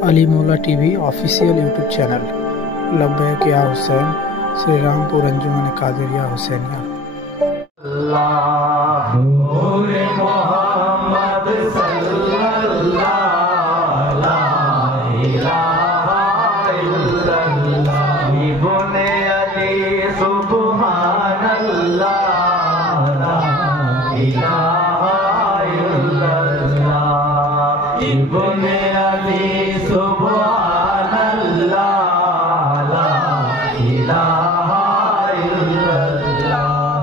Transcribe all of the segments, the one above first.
अली मौला TV official YouTube channel. लब्बैक या हुसैन, श्री रामपुर अंजुमन कादरिया हुसैनिया।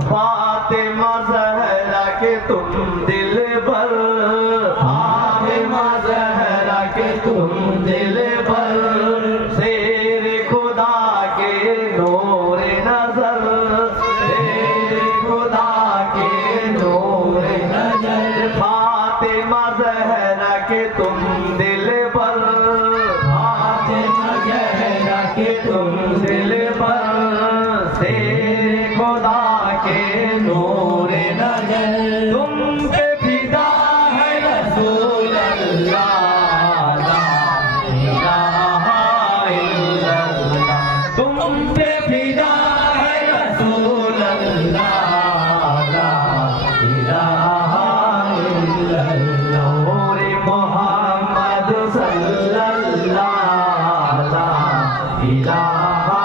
फातिमा ज़हरा के तुम दिल भर, फातिमा ज़हरा के तुम दिल भर, शेर खुदा के नूर नजर, शेर खुदा के नूर नजर। फातिमा ज़हरा के तुम दिल भर, फातिमा ज़हरा के तुम दिल भर, शेर खुदा के नूर नजर। तुम पे फिदा है रसूल अल्लाह, ला इलाहा इल्लल्लाह। तुम पे फिदा है रसूल अल्लाह, ला इलाहा इल्लल्लाह। नूर मोहम्मद सल्लल्लाह, ला इलाहा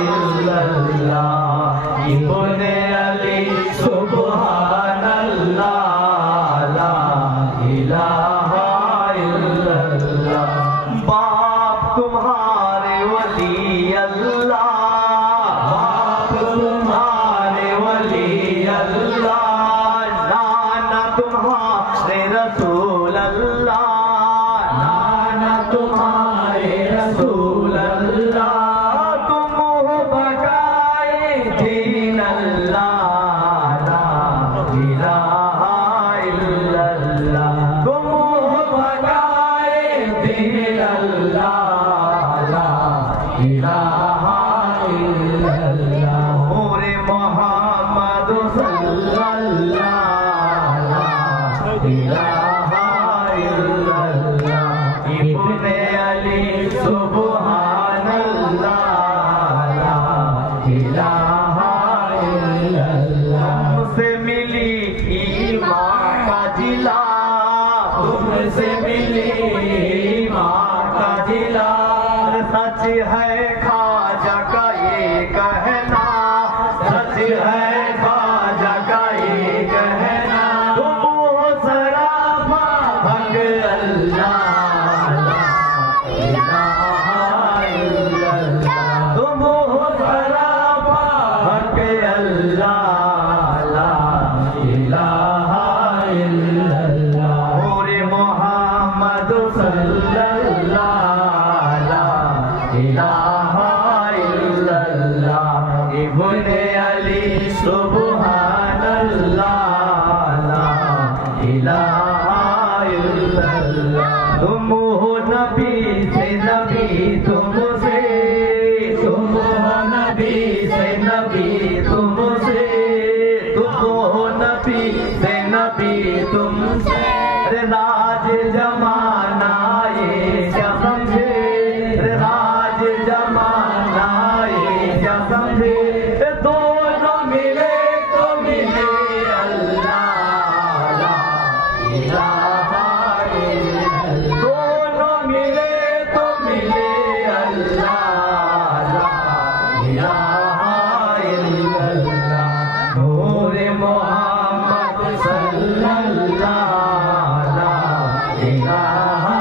इल्लल्लाह। इब्ने अली सुब्हानल्लाह, ला इलाहा इल्लल्लाह। बाप तुम्हारे वली अल्लाह, बाप तुम्हारे वली अल्लाह। नाना तुम्हारे रसूल अल्लाह, नाना तुम्हारे रसूल अल्लाह। तुम बकाए दीन अल्लाह, ला इलाहा इल्लल्लाह। तुम बकाए दीन अल्लाह, ला इलाहा इल्लल्लाह। नूर मोहम्मद सल्लल्लाह, ला इलाहा इल्लल्लाह। इब्ने अली सुब्हानल्लाह, ला इलाहा इल्लल्लाह। तुमसे मिली ईमान का जिला, तुमसे मिली ईमान का जिला। सच है ख्वाजा का ये कहना, सच है ख्वाजा का ये कहना। तुम हो सराफा भंग अल्लाह, ला इलाहा इल्लल्लाह। तुम हो सराफा भंग अल्लाह, ला इलाहा इल्लल्लाह। नूर मोहम्मद सल्लल्लाह, ला इलाहा इल्लल्लाह। इब्ने अली सुब्हानल्लाह, ला इलाहा इल्लल्लाह। तुम हो नबी से नबी तुमसे, तुम हो नबी से नबी तुमसे, तुम हो नबी से नबी तुमसे। राज जमाना ये क्या समझे, राज जमाना ये क्या समझे। दोनों मिले तो मिले अल्लाह, ला इलाहा इल्लल्लाह। दोनों मिले तो मिले अल्लाह, ला इलाहा इल्लल्लाह। नूर मोहम्मद सल्लल्लाह, ला इलाहा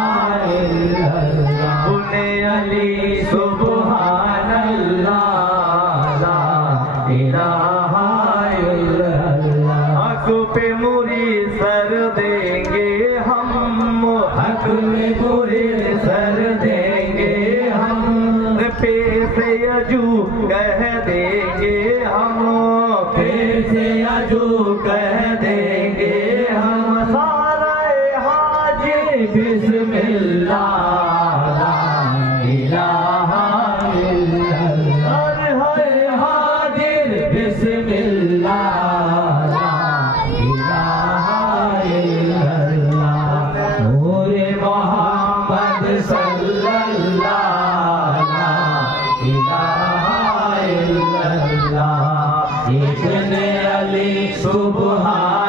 इल्लल्लाह। इब्ने अली सुब्हानल्लाह, ला इलाहा इल्लल्लाह। हक पे मुरी सर देंगे हम, हक में मुरी सर देंगे हम। पे से यजू कह देंगे हम, पे से यजू कह देंगे हम। सारे हाजी बिस्मिल्लाह, ला इलाहा इल्लल्लाह। हर हाजिर बिस्मिल्लाह, ला इलाहा इल्लल्लाह। नूर मोहम्मद सल्लल्लाहु इब्ने अली सुभान